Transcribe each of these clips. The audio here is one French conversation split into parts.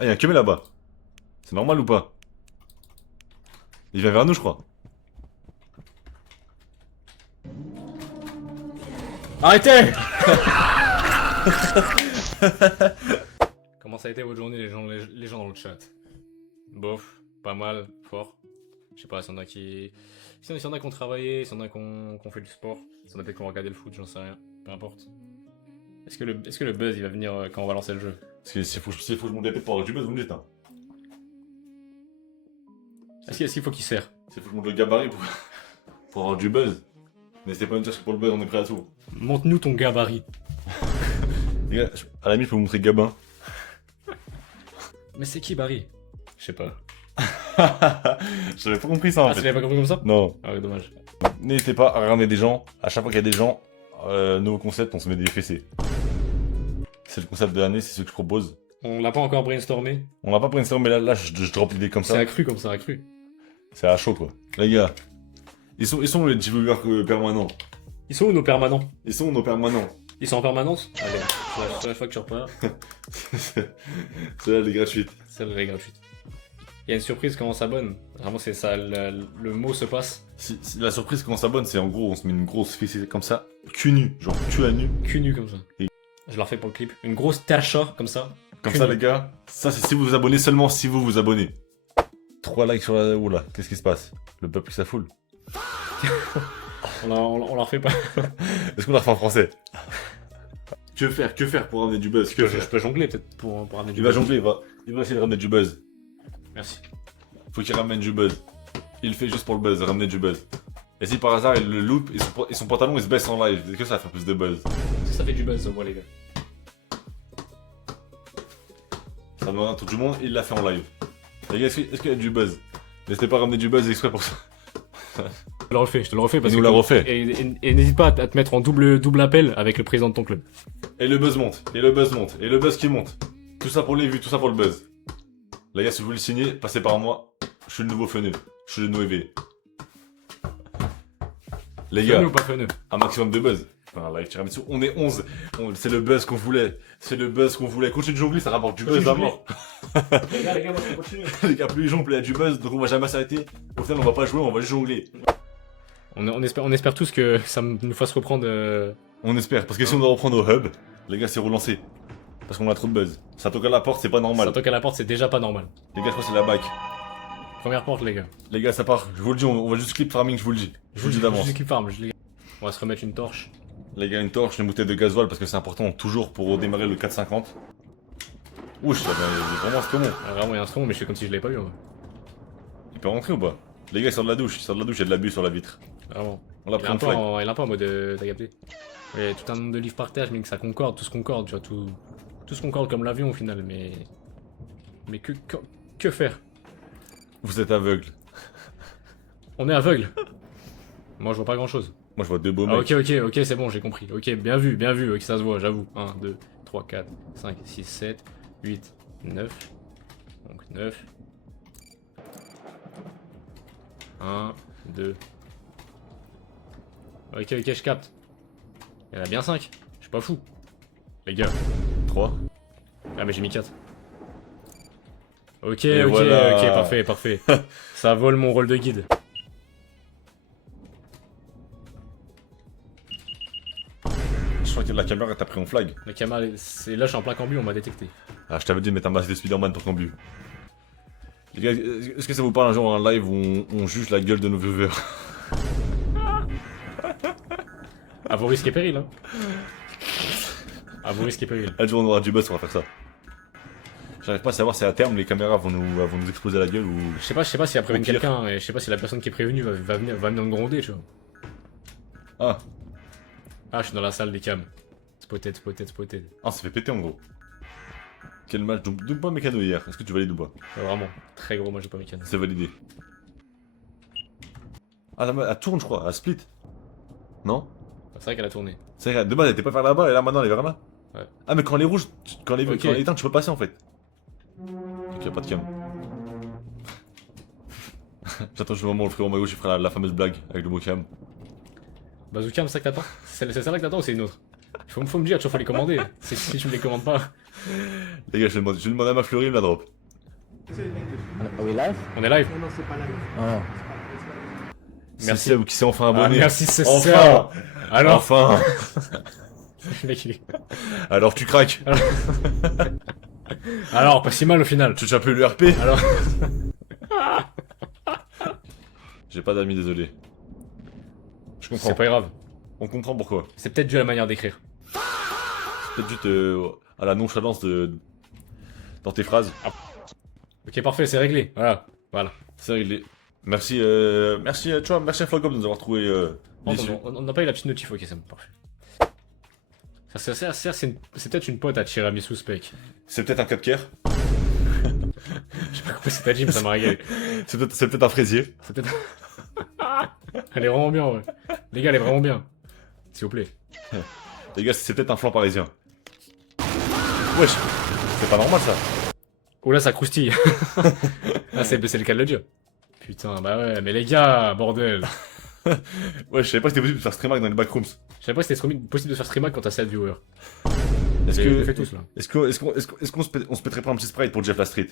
Ah, y'a un Kemé là-bas. C'est normal ou pas? Il vient vers nous, je crois. Arrêtez. Comment ça a été votre journée, les gens dans le chat? Bof, pas mal, fort. Je sais pas, s'il y en a qui... S'il y en a qui ont travaillé, s'il y en a qui ont fait du sport, s'il y en a peut-être qui ont regardé le foot, j'en sais rien. Peu importe. Est-ce que le buzz il va venir quand on va lancer le jeu? Parce que s'il faut que je monte la tête pour avoir du buzz, vous me dites, hein. Est-ce qu'il faut qu'il sert? S'il faut que je monte le gabarit pour avoir du buzz. N'hésitez pas à me dire que pour le buzz, on est prêt à tout. Montre-nous ton gabarit. Les gars, à la limite, je peux vous montrer Gabin. Mais c'est qui Barry? Je sais pas. J'avais pas compris ça en Ah, tu fait. l'avais pas compris comme ça? Non. Ah ouais, dommage. N'hésitez pas à ramener des gens. À chaque fois qu'il y a des gens, nouveau concept, on se met des fessées. C'est le concept de l'année, c'est ce que je propose. On l'a pas encore brainstormé. On n'a pas brainstorm, mais là je drop l'idée comme C'est ça. accru comme ça, accru. C'est à chaud quoi. Les gars, ils sont les developers permanents. Ils sont où nos permanents? Ils sont nos permanents. Ils sont en permanence? Allez, c'est la fois que tu repars. Celle-là, elle est gratuite. Celle-là est gratuite. Il y a une surprise quand on s'abonne. Vraiment, c'est ça, le mot se passe. Si la surprise quand on s'abonne, c'est en gros, on se met une grosse fessée comme ça, cul nu, genre cul à nu. Cul nu comme ça. Et- Je la refais pour le clip. Une grosse tacha comme ça. Comme Cul ça, nu. les gars, ça c'est si vous vous abonnez, seulement si vous vous abonnez. 3 likes sur la. Oula, qu'est-ce qui se passe? Le peuple ça foule. On la refait pas. Est-ce qu'on la refait en français? Que faire pour ramener du buzz? Que Je faire? peux jongler peut-être pour ramener du Il va buzz. jongler, il va essayer de ramener du buzz. Merci. Faut qu'il ramène du buzz. Il le fait juste pour le buzz, ramener du buzz. Et si par hasard il le loupe et son pantalon il se baisse en live, est-ce que ça va faire plus de buzz? Est-ce que ça fait du buzz, moi, les gars? Ça demande un tour du monde et il l'a fait en live. Les gars, est-ce qu'il y a du buzz? N'hésitez pas à ramener du buzz exprès pour ça. Je te le refais parce Il que... nous l'a refait. Et n'hésite pas à te mettre en double appel avec le président de ton club. Et le buzz monte, et le buzz monte, et le buzz qui monte. Tout ça pour les vues, tout ça pour le buzz. Les gars, si vous voulez le signer, passez par moi. Je suis le nouveau Feneux. Je suis le nouveau EV. Les gars, Fun ou pas fun? un maximum de buzz. Enfin, live tiramisu, on est 11. C'est le buzz qu'on voulait. C'est le buzz qu'on voulait. Continue de jongler, ça rapporte du buzz à mort. Les gars, moi je continue. Les gars, plus les jonglent, plus il y a du buzz, donc on va jamais s'arrêter. Au final, on va pas jouer, on va juste jongler. On espère tous que ça nous fasse reprendre... On espère, parce que si on doit reprendre au hub, les gars, c'est relancé. Parce qu'on a trop de buzz. Ça toque à la porte, c'est pas normal. Ça toque à la porte, c'est déjà pas normal. Les gars, je crois que c'est la bac. Première porte, les gars. Les gars, ça part. Je vous le dis, on va juste clip farming, je vous le dis. Je vous le dis d'avance. Je clip farm, on va se remettre une torche. Les gars, une torche, une bouteille de gasoil, parce que c'est important toujours pour démarrer le 4,50. Ouch, là, il est vraiment instrument. Ah, vraiment, il y a un strom, mais je fais comme si je l'avais pas vu, moi. Il peut rentrer ou pas? Les gars, il sort de la douche, il y a de l'abus sur la vitre. Vraiment. On l'a Il est pris un en peu flag. il est un peu en mode t'as capté. Il y a tout un nombre de livres par terre, mais que ça concorde, tout se concorde, tu vois, tout se concorde comme l'avion au final, mais... Mais que faire? Vous êtes aveugle. On est aveugle. Moi je vois pas grand chose. Moi, je vois deux beaux Ah, mecs. ok, c'est bon, j'ai compris. Ok, bien vu, ok, ça se voit, j'avoue. 1, 2, 3, 4, 5, 6, 7, 8, 9. Donc 9. 1, 2. Ok, je capte. Il y en a bien 5. Je suis pas fou. Les gars. 3. Ah, mais j'ai mis 4. Ok, Et ok, voilà. ok, parfait. Ça vole mon rôle de guide. Je crois que la caméra t'a pris en flag. La caméra, c'est là, je suis en plein cambu, on m'a détecté. Ah, je t'avais dit de mettre un masque de Spider-Man pour combu. Les gars, est-ce que ça vous parle un jour un live où on juge la gueule de nos viewers? À vos risques et périls, hein. À vos risques et périls. Un jour on aura du buzz, on va faire ça. J'arrive pas à savoir si à terme les caméras vont nous exploser la gueule ou. Je sais pas si elle prévient Au pire. quelqu'un, et je sais pas si la personne qui est prévenue va venir me gronder, tu vois. Ah, Ah, je suis dans la salle des cams. Spotted. on s'est fait péter en gros. Quel match? Donc pas mécano hier, est-ce que tu valides ou pas? Ouais, vraiment, très gros match de pas mécanique. C'est validé. Ah, elle tourne je crois, elle split. Non? C'est vrai qu'elle a tourné. C'est vrai, de base elle était pas vers là-bas et là maintenant elle est vers là. Ouais. Ah mais quand elle est rouge, quand elle est, Ok. quand elle est éteinte tu peux passer en fait. Ok, y'a pas de cam. J'attends juste le moment où le frérot Mago il fera la fameuse blague avec le mot cam. Bazooka, c'est ça que t'attends? C'est celle-là que t'attends ou c'est une autre? Faut me dire, tu vois, faut les commander. Si tu me les commandes pas. Les gars, je vais demander à ma fleurie, il me la drop. Are we live? On est live. Non, c'est pas live. Ah. Merci. C'est Seb qui s'est enfin Ah, abonné. merci, c'est Enfin. ça. Alors, Enfin. le mec, il est- Alors tu craques. Alors, pas si mal au final. Tu chopes le RP. Alors, J'ai pas d'amis, désolé. Je comprends. c'est pas grave. On comprend pourquoi. C'est peut-être dû à la manière d'écrire. Peut-être juste à la nonchalance dans tes phrases. Ok, parfait, c'est réglé. Voilà. C'est réglé. Merci, merci, tu vois, merci à Flogom de nous avoir trouvé l'issue. On n'a pas eu la petite notif, ok, c'est bon, parfait. C'est peut-être une pote à tiramisu spec. C'est peut-être un cupcake. Je sais pas pourquoi c'est ta gym, ça m'a régalé. C'est peut-être un fraisier. C'est peut-être. Elle est vraiment bien, ouais. Les gars, elle est vraiment bien. S'il vous plaît. Les gars, c'est peut-être un flan parisien. Wesh, c'est pas normal ça. Oh là, ça croustille. Ah, c'est le cas de le dire. Putain, bah ouais, mais les gars, bordel. Ouais, je savais pas que c'était possible de faire stream hack dans les backrooms. Je savais pas si c'était possible de faire stream hack quand t'as 7 viewers. Est-ce On le que, fait tous là. est-ce qu'on se pèterait pas un petit sprite pour Jeff la street?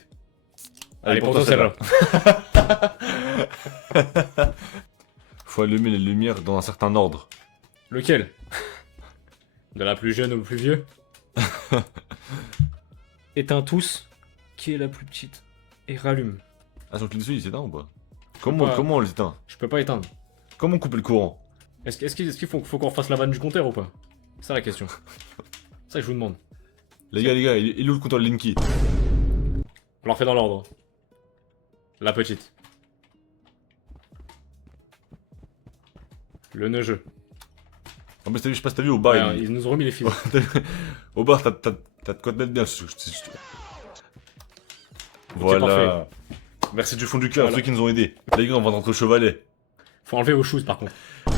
Allez, pour toi, celle-là. Faut allumer les lumières dans un certain ordre. Lequel? De la plus jeune au plus vieux? Éteins tous, qui est la plus petite, et rallume. Ah, son clean switch, il s'éteint ou pas? pas. Comment on l'éteint? Je peux pas éteindre. Comment on coupe le courant? Est-ce qu'il faut qu'on refasse la vanne du compteur ou pas? C'est ça la question. C'est ça que je vous demande. Les gars, il est où le compteur de Linky? On leur fait dans l'ordre. La petite. Le neugeux. En plus, je sais pas si t'as vu au bar, Ouais, ils nous ont remis les fils. au bar, t'as de quoi te mettre bien. Voilà. parfait. Merci du fond du cœur à Voilà. ceux qui nous ont aidés. Les gars, on va rentrer au chevalet. Faut enlever vos shoes par contre.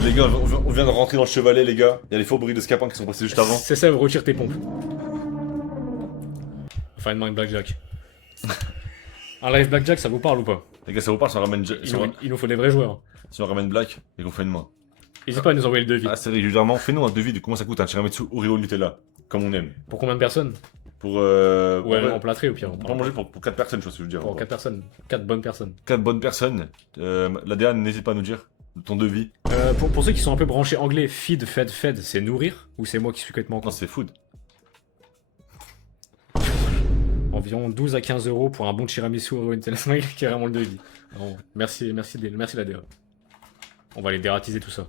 Les gars, on vient de rentrer dans le chevalet, les gars. Il y a les faux bruits de scapin qui sont passés juste avant. C'est ça, retire tes pompes. Enfin, une main blackjack. Un live blackjack, ça vous parle ou pas? Les gars, ça vous parle si on ramène, Il nous faut des vrais joueurs. si on ramène Black et qu'on fait une main. N'hésitez pas à nous envoyer le devis. Assez régulièrement, fais-nous un devis de comment ça coûte un tiramisu Oreo Nutella. Comme on aime. Pour combien de personnes? Pour, Ouais, en plâtré au pire. on peut manger pour 4 personnes, je vois ce que je veux dire. Pour 4 personnes. 4 bonnes personnes. 4 bonnes personnes. La DA, n'hésite pas à nous dire ton devis. Pour ceux qui sont un peu branchés anglais, feed, fed, c'est nourrir? Ou c'est moi qui suis complètement Non, con? c'est food. Environ 12 à 15 euros pour un bon tiramisu au Nutella Smile, qui est vraiment le devis. Alors, merci la DA. On va les dératiser tout ça.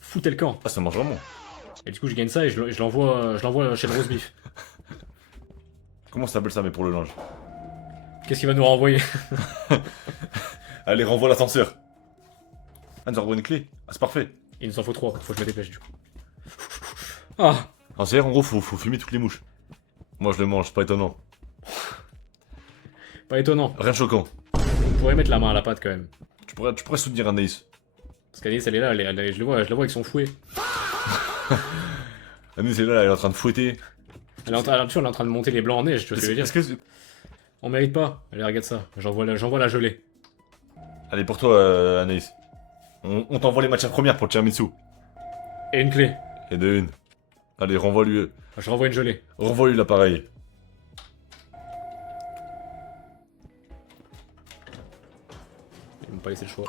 Foutez le camp. Ah, ça mange vraiment. Et du coup, je gagne ça et je l'envoie chez le roast beef. Comment ça s'appelle ça, mais pour le linge? Qu'est-ce qu'il va nous renvoyer? Allez, renvoie l'ascenseur. Ah, nous a renvoyé une clé. Ah, c'est parfait. Il nous en faut 3, faut que je me dépêche du coup. Ah! Alors, c'est-à-dire, en gros, faut fumer toutes les mouches. Moi, je le mange, pas étonnant. Pas étonnant. Rien de choquant. On pourrait mettre la main à la pâte quand même. Tu pourrais soutenir Anaïs. Parce qu'Alice, elle est là, je la vois avec son fouet. Anaïs est là, elle est en train de fouetter. Elle est en train de monter les blancs en neige, tu vois ce que je veux dire? Est-ce que... On mérite pas. Allez, regarde ça. J'envoie la gelée. Allez, pour toi, Anaïs. On t'envoie les matières premières pour le tiramisu. Et une clé. Et de une. Allez, renvoie-lui Je renvoie une gelée. l'appareil. Ils m'ont pas laissé le choix.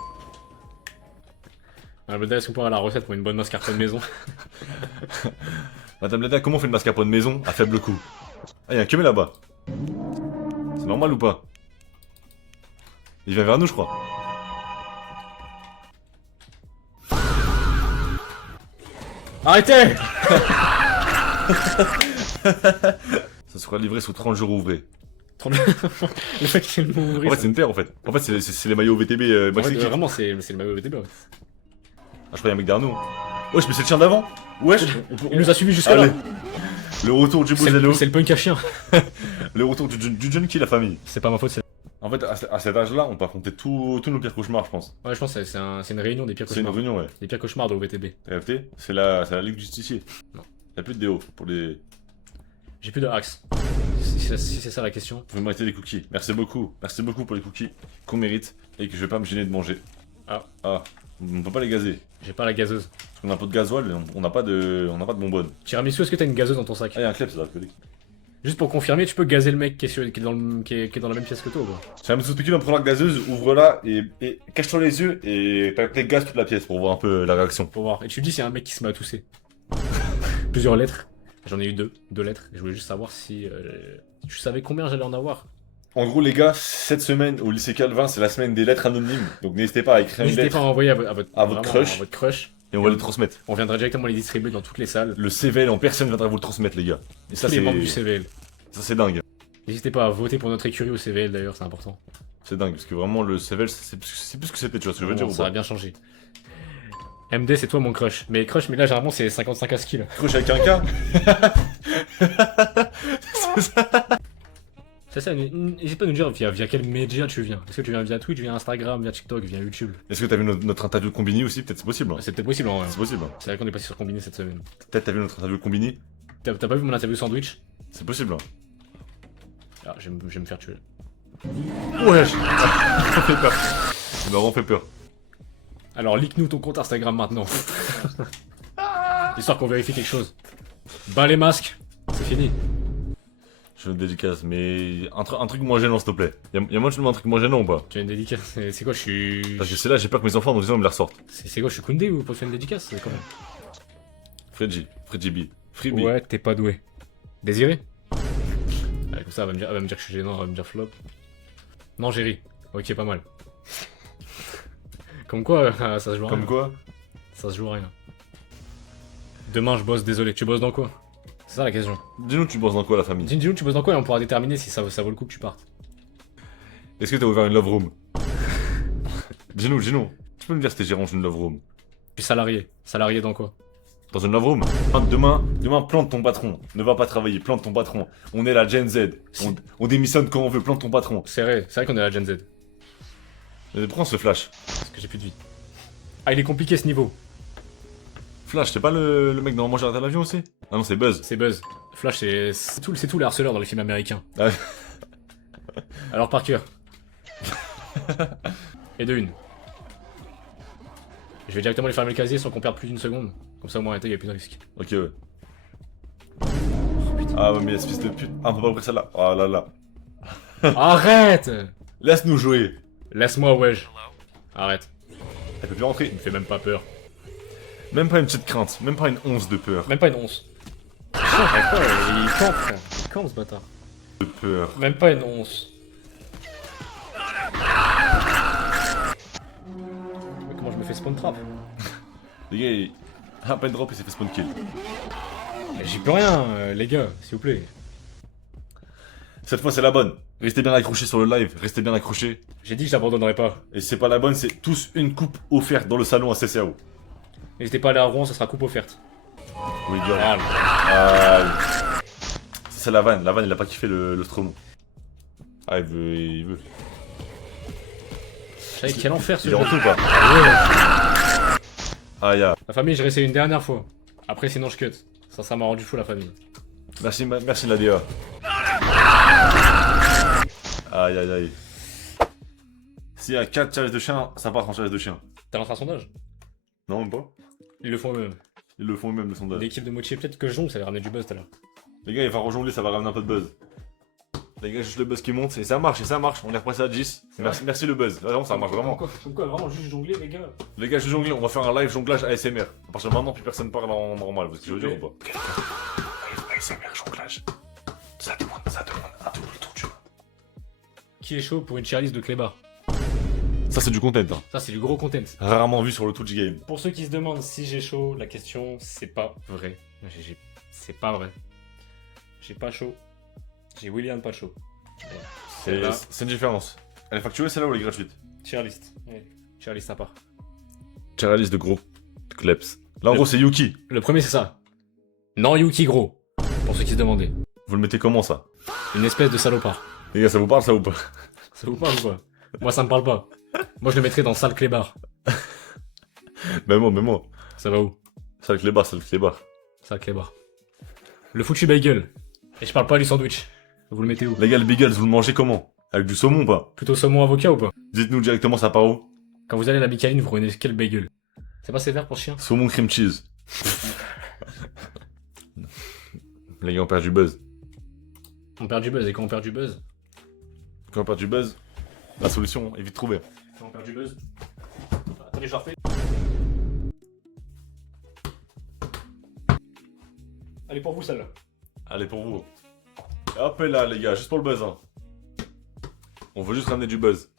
Madame Leda, est-ce qu'on peut avoir la recette pour une bonne mascarpone maison? Madame Leda, comment on fait une mascarpone maison à faible coût? Ah, y'a un cumé là-bas. C'est normal ou pas? Il vient vers nous, je crois. Arrêtez! Ça sera livré sous 30 jours ouvrés. Le fait qu'il me En ouvrir. fait, c'est une paire en fait. En fait, c'est les maillots VTB En Maxi fait, Kit. vraiment, c'est le maillot VTB. Ouais. Ah, je crois qu'il y a un mec derrière nous. Wesh, mais c'est le chien d'avant. Wesh. Il nous a suivis jusqu'à là. Allez. Le retour du Bozello. C'est le punk à chien. Le retour du junkie, la famille. C'est pas ma faute, c'est. En fait, à cet âge-là, on peut affronter tous nos pires cauchemars, je pense. Ouais, je pense que c'est une réunion des pires C'est une cauchemars. réunion, ouais. Des pires cauchemars de OVTB. T'as capté? C'est la Ligue du Justicier. Non. Y'a plus de déo pour les. J'ai plus de axe. Si c'est ça la question. Vous pouvez m'arrêter des cookies. Merci beaucoup pour les cookies qu'on mérite et que je vais pas me gêner de manger. Ah. Ah, on peut pas les gazer. J'ai pas la gazeuse. On a un peu de gasoil, mais on n'a pas de bonbonne. Tiramisu, est-ce que t'as une gazeuse dans ton sac? Ah, y'a un clep, ça doit coller. Juste pour confirmer, tu peux gazer le mec qui est dans la même pièce que toi ou pas? C'est un petit truc, prends la gazeuse, ouvre-la et cache-toi les yeux et t'as gaz toute la pièce pour voir un peu la réaction. Pour voir. Et tu te dis s'il y a un mec qui se met à tousser. Plusieurs lettres. J'en ai eu deux lettres. Et je voulais juste savoir si tu savais combien j'allais en avoir. En gros, les gars, cette semaine au lycée Calvin, c'est la semaine des lettres anonymes. Donc n'hésitez pas à écrire une N'hésitez lettre pas à envoyer à votre vraiment, crush. à votre crush. et on va les transmettre. On viendra directement les distribuer dans toutes les salles. Le CVL en personne viendra vous le transmettre, les gars. Et ça, Tous les membres du c'est CVL. ça, c'est dingue. N'hésitez pas à voter pour notre écurie au CVL d'ailleurs, c'est important. C'est dingue parce que vraiment le CVL, c'est plus ce que c'était, tu vois ce que je veux dire ou Ça pas? va bien changer. MD, c'est toi mon crush. Mais là, généralement, c'est 55 à skill. Crush avec un K. C'est ça, n'hésite pas à nous dire via quel média tu viens. Est-ce que tu viens via Twitch, via Instagram, via TikTok, via YouTube? Est-ce que t'as vu notre interview de Combini aussi? Peut-être c'est possible. Hein. C'est peut-être possible en vrai. C'est possible. C'est vrai qu'on est passé sur Combiné cette semaine. Peut-être t'as vu notre interview de Combini? T'as pas vu mon interview sandwich? C'est possible. Ah, je vais me faire tuer. Ouais. Ça fait peur. Ça m'a vraiment fait peur. Alors, leak-nous ton compte Instagram maintenant. Histoire qu'on vérifie quelque chose. Bas les masques, c'est fini. Je veux une dédicace, mais un truc moins gênant s'il te plaît. Y'a moi de filmer un truc moins gênant ou pas? Tu as une dédicace? C'est quoi, je suis... Parce que c'est là, j'ai peur que mes enfants dans 10 ans me la ressortent. C'est quoi, je suis Koundé ou pour te faire une dédicace? C'est comment? Fredji B. Freebie. Ouais, t'es pas doué. Désiré? Allez, comme ça, elle va me dire que je suis gênant, elle va me dire flop. Non, j'ai ri. Ok, pas mal. Comme quoi, ça se joue à rien. Comme quoi? Ça se joue à rien. Demain, je bosse, désolé. Tu bosses dans quoi? C'est ça la question. Dis-nous, tu bosses dans quoi la famille? Dis-nous, tu bosses dans quoi et on pourra déterminer si ça vaut le coup que tu partes. Est-ce que t'as ouvert une love room? Dis-nous. Tu peux me dire si t'es gérant d'une love room? Je suis salarié. Salarié dans quoi? Dans une love room? Demain, plante ton patron. Ne va pas travailler, plante ton patron. On est la Gen Z. On démissionne quand on veut, plante ton patron. C'est vrai qu'on est à la Gen Z. Prends ce flash. Parce que j'ai plus de vie. Ah, il est compliqué ce niveau. Flash, t'es pas le mec normalement j'arrête à l'avion aussi? Ah non, c'est Buzz. C'est Buzz. Flash, c'est tous les harceleurs dans les films américains. Ah. Alors, par cœur. Et de une. Je vais directement les fermer le casier sans qu'on perde plus d'une seconde. Comme ça, au moins, il y a plus de risque. Ok, ouais. Ah ouais, mais espèce de pute. Ah, on peut pas ouvrir celle-là. Oh là là. Arrête! Laisse-nous jouer. Laisse-moi, wesh. Arrête. Elle peut plus rentrer. Il me fait même pas peur. Même pas une petite crainte, même pas une once de peur. Même pas une once. Il campe, frère. Il campe, ce bâtard. De peur. Même pas une once. Mais comment je me fais spawn trap? Les gars, à peine drop, il s'est fait spawn kill. Mais j'y peux rien, les gars, s'il vous plaît. Cette fois, c'est la bonne. Restez bien accrochés sur le live, restez bien accrochés. J'ai dit que je l'abandonnerai pas. Et si c'est pas la bonne, c'est tous une coupe offerte dans le salon à CCAO. N'hésitez pas à aller à Rouen, ça sera coupe offerte. Oui, gars. C'est la vanne, il a pas kiffé le Stromo. Ah, il veut. Savez quel enfer ce Il jeu. est rentré ou pas? Ah, ya. La famille, j'ai réessayé une dernière fois. Après, sinon, je cut. Ça m'a rendu fou, la famille. Merci la DA. Aïe aïe aïe. S'il y a 4 challenges de chien, ça part en challenge de chien. T'as lancé un sondage? Non, même pas. Ils le font eux-mêmes. Ils le font eux-mêmes le sondage. L'équipe de Mochi, peut-être que jongle, ça va ramener du buzz tout à l'heure. Les gars, il va rejongler, ça va ramener un peu de buzz. Les gars, juste le buzz qui monte, et ça marche, on est repassé à 10. Merci le buzz, vraiment ça marche vraiment. Comme quoi, vraiment, juste jongler, les gars. Les gars, je jongle, on va faire un live jonglage ASMR. À partir de maintenant, plus personne parle en normal, vous voyez ce que je veux dire ou pas? ASMR jonglage. Ça demande un double tour, tu vois. Qui est chaud pour une cheerlist de Clébar? Ça, c'est du content, hein. Ça, c'est du gros content. Rarement vu sur le Twitch game. Pour ceux qui se demandent si j'ai chaud, la question, c'est pas vrai. C'est pas vrai. J'ai pas chaud. J'ai William pas chaud. Voilà. C'est une différence. Elle est facturée celle-là ou elle est gratuite? Cheerlist. Ouais. Cheerlist à part. Cheerlist de gros. De kleps. Là, en gros, c'est Yuki. Le premier, c'est ça. Non, Yuki, gros. Pour ceux qui se demandaient. Vous le mettez comment ça? Une espèce de salopard. Les gars, ça vous parle ça ou pas? Ça vous parle ou quoi? Moi, ça me parle pas. Moi, je le mettrais dans salle clébard. Mais moi. Ça va où? Salle clébard. Salle clébard. Le foutu bagel. Et je parle pas du sandwich. Vous le mettez où? Les gars, le Biggles, vous le mangez comment? Avec du saumon ou pas? Plutôt saumon avocat ou pas? Dites-nous directement ça part où? Quand vous allez à la Bicaline, vous prenez quel bagel? C'est pas sévère pour chien? Saumon cream cheese. Les gars, on perd du buzz. On perd du buzz, et quand on perd du buzz? Quand on perd du buzz, la solution est vite trouvée. Quand on perd du buzz? Attendez, je la refais. Allez, pour vous celle-là. Allez, pour vous. Et hop là, les gars, juste pour le buzz. Hein. On veut juste ramener du buzz.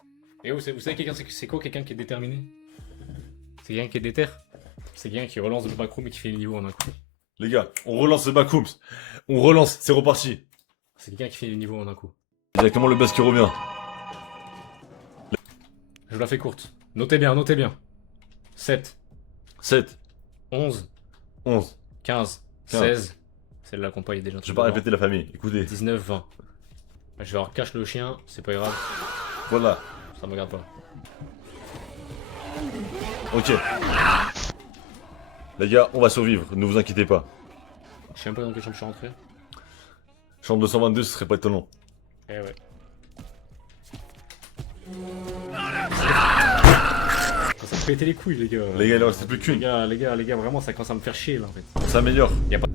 Et vous savez quelqu'un, c'est quoi quelqu'un qui est déterminé? C'est quelqu'un qui est déter? C'est quelqu'un qui relance le backroom et qui fait le niveau en un coup. Les gars, on relance le backrooms. On relance, c'est reparti. C'est quelqu'un qui fait le niveau en un coup. Directement le buzz qui revient. Je vous la fais courte. Notez bien, notez bien. 7, 7, 11, 11. 15, 15. 16. Celle-là qu'on paye déjà. Je vais pas répéter la famille, écoutez. 19, 20. Je vais avoir cache le chien, c'est pas grave. Voilà. Ça me regarde pas. Ok. Les gars, on va survivre, ne vous inquiétez pas. Je sais même pas dans quelle chambre je suis rentré. Chambre 222, ce serait pas étonnant. Eh ouais. Ça me pétait les couilles, les gars. Les gars, il en reste plus qu'une. Les gars, vraiment, ça commence à me faire chier là en fait. On s'améliore. Y a pas-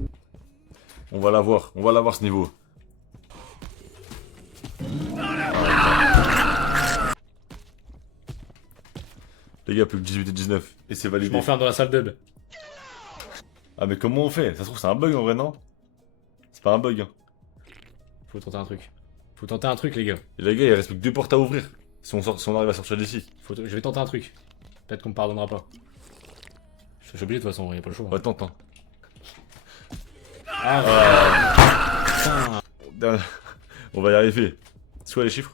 On va l'avoir ce niveau. Les gars, plus que 18 et 19. Et c'est Je validé. m'enferme dans la salle d'ub. Ah mais comment on fait? Ça se trouve c'est un bug en vrai, non? C'est pas un bug. Hein. Faut tenter un truc. Faut tenter un truc, les gars. Et les gars, il reste plus que 2 portes à ouvrir. Si on arrive à sortir d'ici. Je vais tenter un truc. Peut-être qu'on me pardonnera pas. Je suis obligé de toute façon, y a pas le choix. Ouais, tente. Hein. Ah, putain. On va y arriver. C'est quoi les chiffres?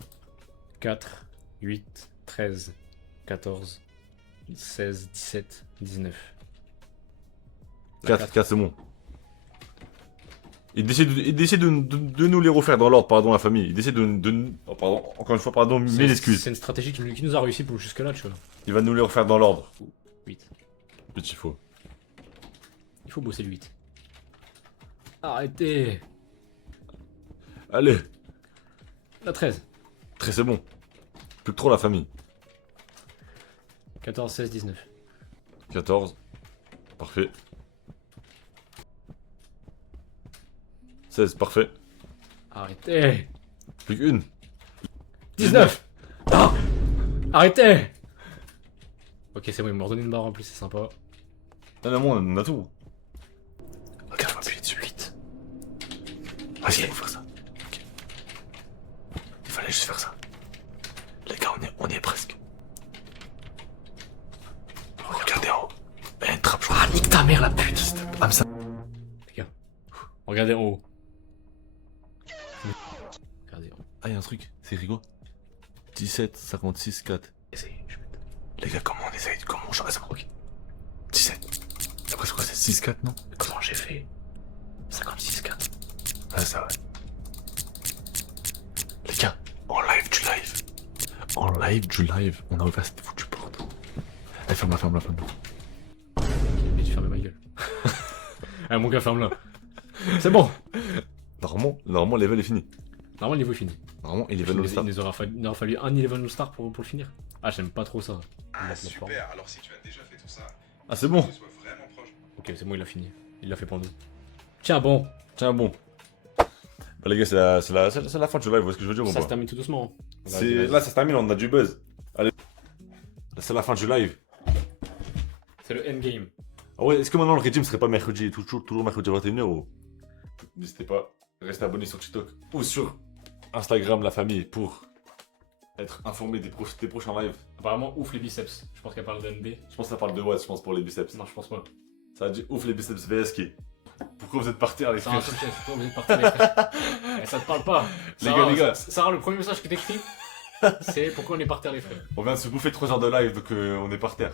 4, 8, 13, 14, 16, 17, 19. 4, c'est bon. Il décide de nous les refaire dans l'ordre, pardon la famille. Il décide oh, pardon, encore une fois, pardon, mille excuses. C'est une stratégie qui nous a réussi pour jusque là, tu vois. Il va nous les refaire dans l'ordre. 8. Petit faux. Il faut bosser le 8. Arrêtez. Allez, La 13. très c'est bon. Plus que trop la famille. 14, 16, 19. 14. Parfait. 16, parfait. Arrêtez. Plus qu'une. 19. Ah. Arrêtez. Ok, c'est bon, il m'a redonné une barre en plus, c'est sympa. Non, mais moi, on a tout. Regarde, faut appuyer dessus 8. Vas-y, il faut faire ça. Ok. Il fallait juste faire ça. Les gars, on y est presque. Regardez en haut. Il y a une trappe, je crois. Ah, nique ta mère la pute. Ah, mais ça. Les gars, regardez en haut. Regardez en haut. Ah, il y a un truc. C'est rigolo. 17, 56, 4. Essayez, je vais mettre. Les gars, comment on essaye? Comment on change ça? Ok. 17. Après, c'est quoi? C'est 6, 4, non? Comment j'ai fait 56, 4. Ah, ça va. Les gars, en live du live. En live du live, on a ouvert cette foutue porte. Allez, ferme-la. Mais tu fermes ma gueule. Allez, mon gars, ferme-la. C'est bon. Normalement, level est fini. Normalement, le niveau est fini. Normalement, il est level Il nous aura fallu un level no star pour le finir. Ah, j'aime pas trop ça. Ah super, alors si tu as déjà fait tout ça, Ah, c'est bon. que tu sois vraiment proche. Ok, c'est bon, il a fini. Il l'a fait pour nous. Tiens, bon. Tiens, bon. Bah, les gars, c'est la fin du live, vous voyez ce que je veux dire ou Ça se pas? termine tout doucement. Là, ça se termine, on a du buzz. Allez. Là, c'est la fin du live. C'est le endgame. Ah ouais, est-ce que maintenant le régime serait pas mercredi, toujours mercredi à 21h ou... N'hésitez pas, restez abonnés sur TikTok ou sur Instagram, la famille, pour être informé des prochains lives. Apparemment, ouf les biceps. Je pense qu'elle parle d'NB. Je pense que ça parle de what, je pense, pour les biceps. Non, je pense pas. Ça a dit ouf les biceps VSK. Pourquoi vous êtes partis les C'est un frères? truc, c'est pas obligé de partir les frères. Eh, ça te parle pas. Les gars. Sarah, le premier message que t'écris, c'est pourquoi on est par terre les frères. On vient de se bouffer 3 heures de live, donc on est par terre.